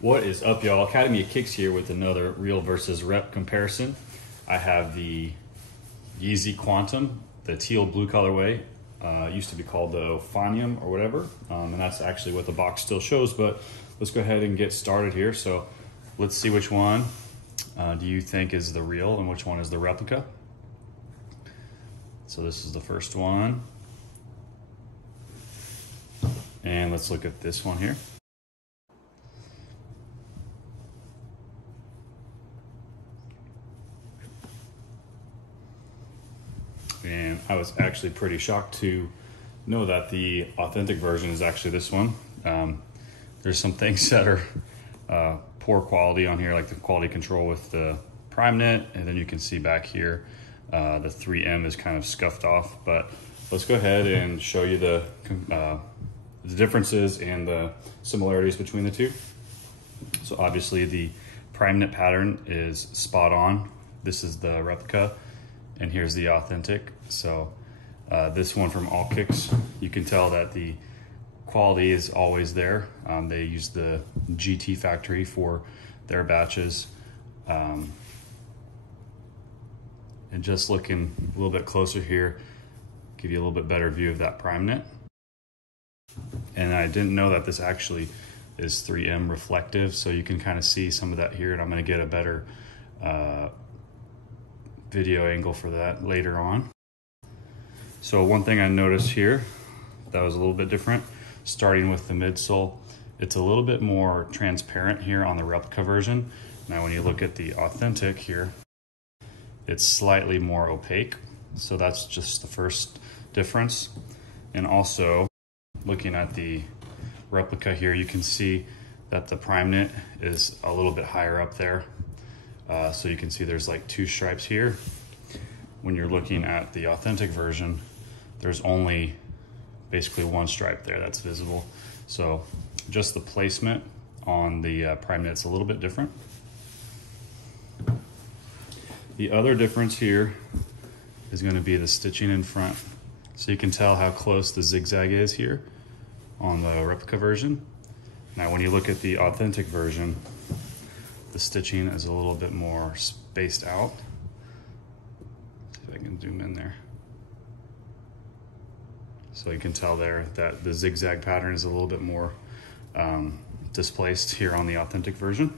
What is up, y'all? Academy of Kicks here with another real versus rep comparison. I have the Yeezy Quantum, the teal blue colorway. Used to be called the Ophanim or whatever, and that's actually what the box still shows, but let's go ahead and get started here. So let's see which one do you think is the real and which one is the replica. So this is the first one. And let's look at this one here. And I was actually pretty shocked to know that the authentic version is actually this one. There's some things that are poor quality on here, like the quality control with the Primeknit, and then you can see back here the 3M is kind of scuffed off. But let's go ahead and show you the differences and the similarities between the two. So obviously the Primeknit pattern is spot on. This is the replica, and here's the authentic. So this one from AllKicks, you can tell that the quality is always there. They use the GT factory for their batches. And just looking a little bit closer here, give you a little bit better view of that Primeknit. And I didn't know that this actually is 3M reflective, so you can kind of see some of that here, and I'm gonna get a better video angle for that later on. So one thing I noticed here that was a little bit different, starting with the midsole, it's a little bit more transparent here on the replica version. Now when you look at the authentic here, it's slightly more opaque. So that's just the first difference. And also looking at the replica here, you can see that the Primeknit is a little bit higher up there. So you can see there's like 2 stripes here. When you're looking at the authentic version, there's only basically 1 stripe there that's visible. So just the placement on the Primeknit's a little bit different. The other difference here is going to be the stitching in front. So you can tell how close the zigzag is here on the replica version. Now when you look at the authentic version, the stitching is a little bit more spaced out. See if I can zoom in there. So you can tell there that the zigzag pattern is a little bit more displaced here on the authentic version.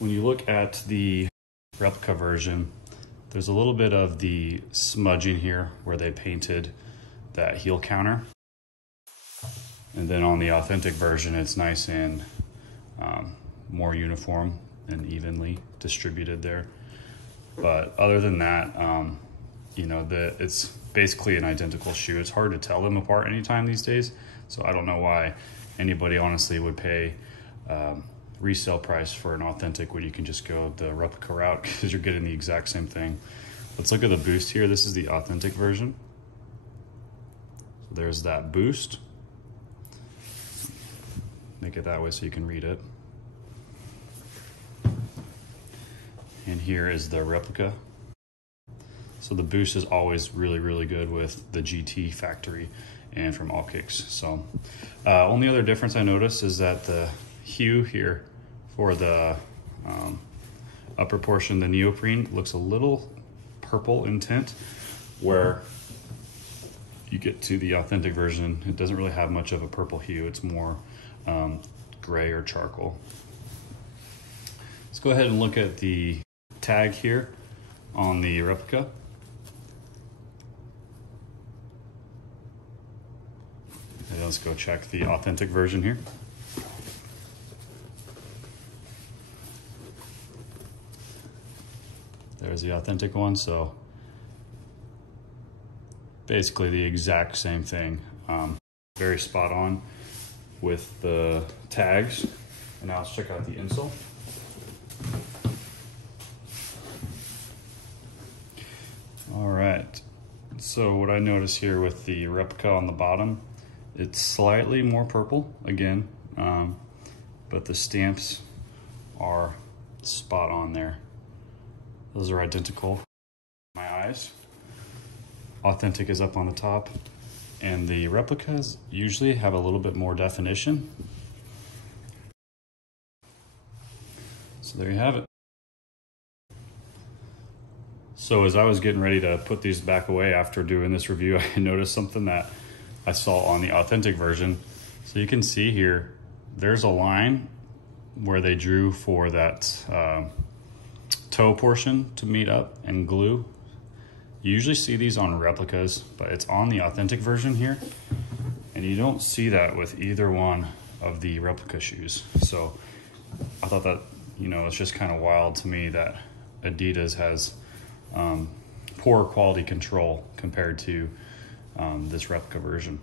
When you look at the replica version, there's a little bit of the smudging here where they painted that heel counter. And then on the authentic version, it's nice and more uniform and evenly distributed there. But other than that, you know, it's basically an identical shoe. It's hard to tell them apart anytime these days. So I don't know why anybody honestly would pay resale price for an authentic when you can just go the replica route, because you're getting the exact same thing. Let's look at the boost here. This is the authentic version. So there's that boost. Make it that way so you can read it. And here is the replica. So the boost is always really, really good with the GT factory and from AllKicks. So only other difference I noticed is that the hue here for the upper portion, the neoprene, looks a little purple in tint, where you get to the authentic version, it doesn't really have much of a purple hue. It's more gray or charcoal. Let's go ahead and look at the tag here on the replica. And let's go check the authentic version here. There's the authentic one. So basically the exact same thing. Very spot on with the tags. And now let's check out the insole. All right, so what I notice here with the replica on the bottom, it's slightly more purple again, but the stamps are spot on there. Those are identical. My eyes. Authentic is up on the top, and the replicas usually have a little bit more definition. So there you have it. So as I was getting ready to put these back away after doing this review, I noticed something that I saw on the authentic version. So you can see here, there's a line where they drew for that toe portion to meet up and glue. You usually see these on replicas, but it's on the authentic version here. And you don't see that with either one of the replica shoes. So I thought that, you know, it's just kind of wild to me that Adidas has poor quality control compared to this replica version.